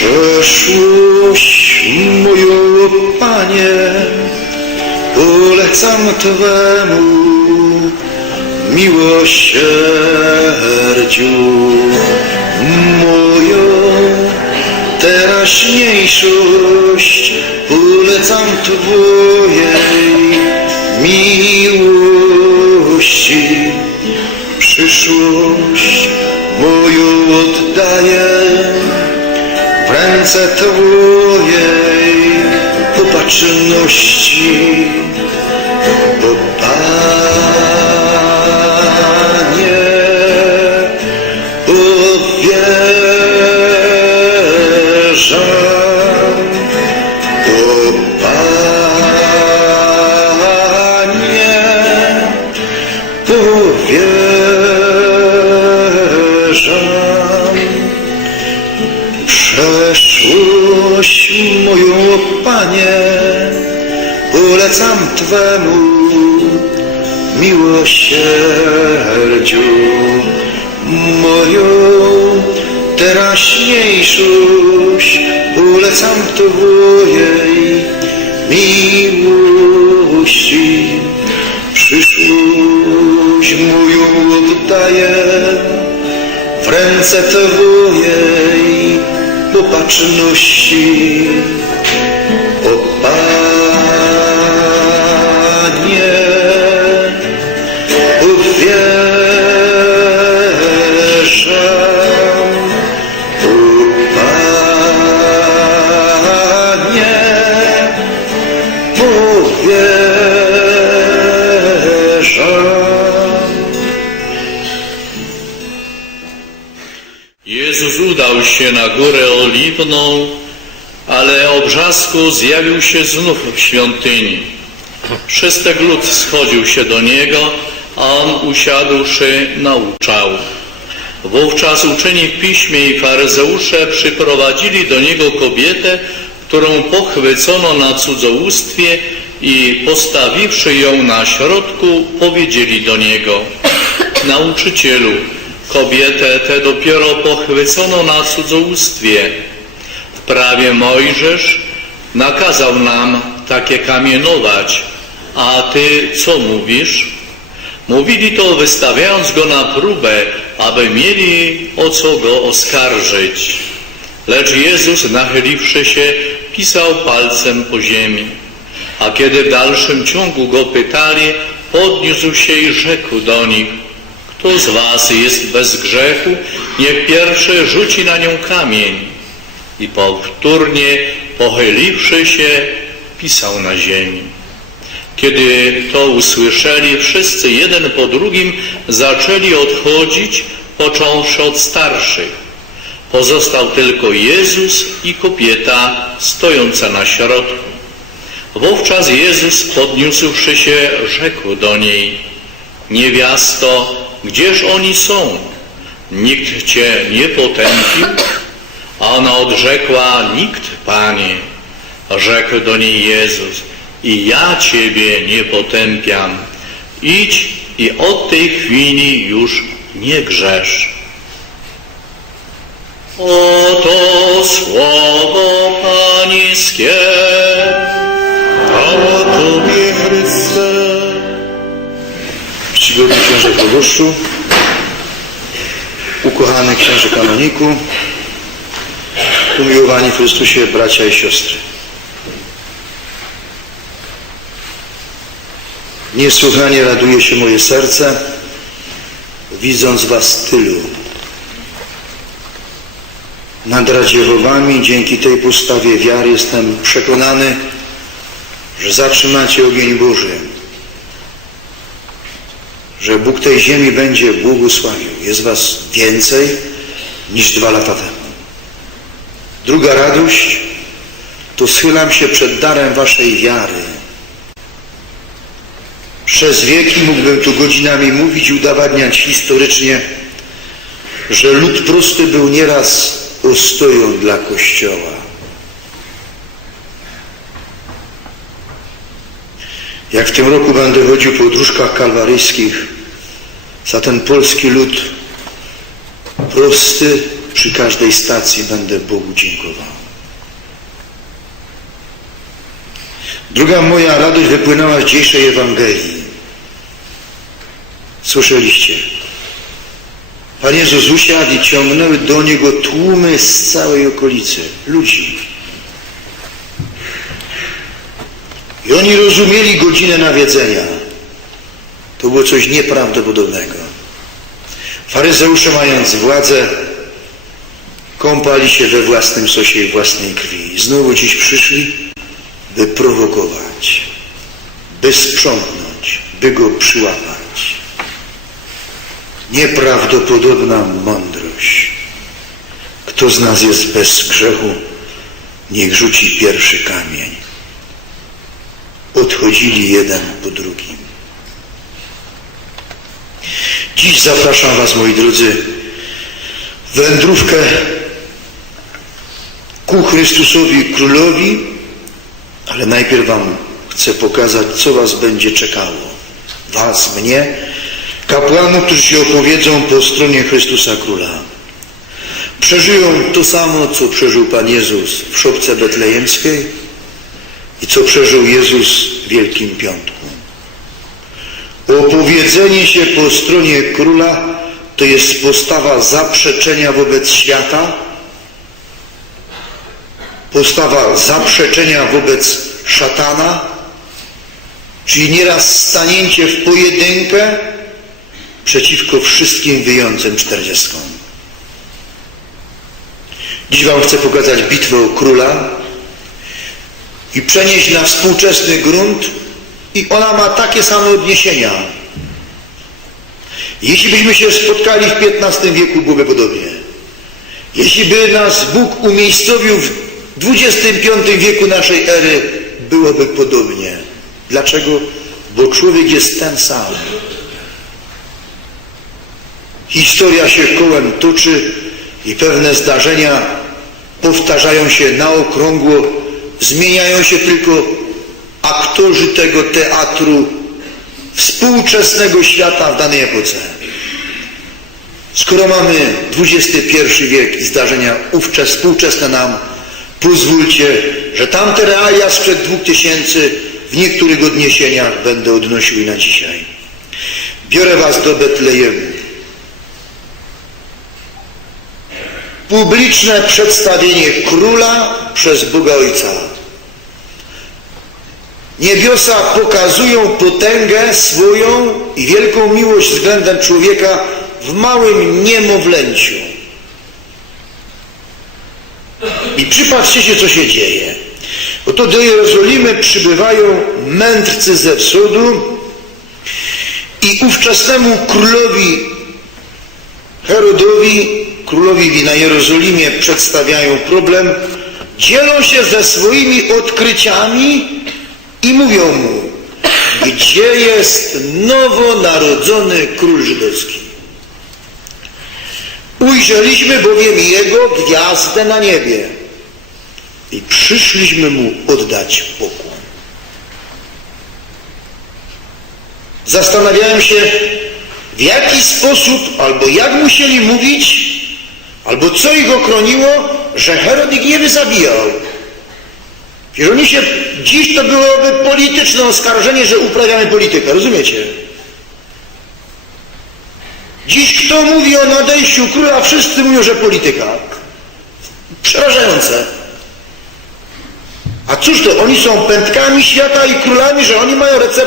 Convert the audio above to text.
Przeszłość moją, Panie, polecam Twemu miłosierdziu. Moją teraźniejszość polecam Twojej miłości. Przyszłość moją oddaję ręce Twojej popatrzności przeszłość moją, Panie, polecam Twemu miłosierdziu. Moją teraźniejszość polecam Twojej miłości. Przyszłość moją oddaję w ręce Twojej popatrzności się na górę oliwną, ale o brzasku zjawił się znów w świątyni. Wszystek lud schodził się do niego, a on usiadłszy nauczał. Wówczas uczeni piśmie i faryzeusze przyprowadzili do niego kobietę, którą pochwycono na cudzołóstwie i postawiwszy ją na środku, powiedzieli do niego Nauczycielu, kobietę tę dopiero pochwycono na cudzołóstwie. W prawie Mojżesz nakazał nam takie kamienować, a ty co mówisz? Mówili to wystawiając go na próbę, aby mieli o co go oskarżyć. Lecz Jezus, nachyliwszy się, pisał palcem po ziemi. A kiedy w dalszym ciągu go pytali, podniósł się i rzekł do nich, kto z was jest bez grzechu, niech pierwszy rzuci na nią kamień. I powtórnie, pochyliwszy się, pisał na ziemi. Kiedy to usłyszeli, wszyscy jeden po drugim zaczęli odchodzić, począwszy od starszych. Pozostał tylko Jezus i kobieta stojąca na środku. Wówczas Jezus, podniósłszy się, rzekł do niej, niewiasto, gdzież oni są? Nikt cię nie potępił? A ona odrzekła, nikt, Panie. Rzekł do niej Jezus, i ja Ciebie nie potępiam. Idź i od tej chwili już nie grzesz. Oto słowo Pańskie. Chwała Czcigodny księże proboszczu, ukochany księże kanoniku, umiłowani w Chrystusie bracia i siostry. Niesłychanie raduje się moje serce, widząc Was tylu. Nad Radziechowami dzięki tej postawie wiary jestem przekonany, że zatrzymacie ogień Boży, że Bóg tej ziemi będzie błogosławił. Jest Was więcej niż dwa lata temu. Druga radość to schylam się przed darem Waszej wiary. Przez wieki mógłbym tu godzinami mówić i udowadniać historycznie, że lud prosty był nieraz ostoją dla Kościoła. Jak w tym roku będę chodził po dróżkach kalwaryjskich, za ten polski lud prosty przy każdej stacji będę Bogu dziękował. Druga moja radość wypłynęła z dzisiejszej Ewangelii. Słyszeliście? Pan Jezus usiadł i ciągnęły do Niego tłumy z całej okolicy, ludzi. I oni rozumieli godzinę nawiedzenia. To było coś nieprawdopodobnego. Faryzeusze mając władzę, kąpali się we własnym sosie i własnej krwi. Znowu dziś przyszli, by prowokować, by sprzątnąć, by go przyłapać. Nieprawdopodobna mądrość. Kto z nas jest bez grzechu, niech rzuci pierwszy kamień. Odchodzili jeden po drugim. Dziś zapraszam Was, moi drodzy, wędrówkę ku Chrystusowi Królowi, ale najpierw Wam chcę pokazać, co Was będzie czekało. Was, mnie, kapłanów, którzy się opowiedzą po stronie Chrystusa Króla. Przeżyją to samo, co przeżył Pan Jezus w szopce betlejemskiej i co przeżył Jezus w Wielkim Piątku. Opowiedzenie się po stronie króla to jest postawa zaprzeczenia wobec świata, postawa zaprzeczenia wobec szatana, czyli nieraz stanięcie w pojedynkę przeciwko wszystkim wyjącym czterdziestkom. Dziś Wam chcę pokazać bitwę o króla i przenieść na współczesny grunt i ona ma takie same odniesienia. Jeśli byśmy się spotkali w XV wieku, byłoby podobnie. Jeśli by nas Bóg umiejscowił w XXV wieku naszej ery, byłoby podobnie. Dlaczego? Bo człowiek jest ten sam. Historia się kołem toczy i pewne zdarzenia powtarzają się na okrągło, zmieniają się tylko aktorzy tego teatru współczesnego świata w danej epoce. Skoro mamy XXI wiek i zdarzenia ówcze, współczesne nam, pozwólcie, że tamte realia sprzed dwóch tysięcy w niektórych odniesieniach będę odnosił i na dzisiaj. Biorę was do Betlejemu. Publiczne przedstawienie króla przez Boga Ojca. Niebiosa pokazują potęgę swoją i wielką miłość względem człowieka w małym niemowlęciu. I przypatrzcie się, co się dzieje. Oto do Jerozolimy przybywają mędrcy ze wschodu i ówczesnemu królowi Herodowi, królowi na Jerozolimie przedstawiają problem, dzielą się ze swoimi odkryciami i mówią mu, gdzie jest nowonarodzony król żydowski. Ujrzeliśmy bowiem jego gwiazdę na niebie i przyszliśmy mu oddać pokłon. Zastanawiałem się, w jaki sposób, albo jak musieli mówić, albo co ich ochroniło, że Herod ich nie wyzabijał. Jeżeli się, dziś to byłoby polityczne oskarżenie, że uprawiamy politykę, rozumiecie? Dziś kto mówi o nadejściu króla, wszyscy mówią, że polityka. Przerażające. A cóż to, oni są pętkami świata i królami, że oni mają receptę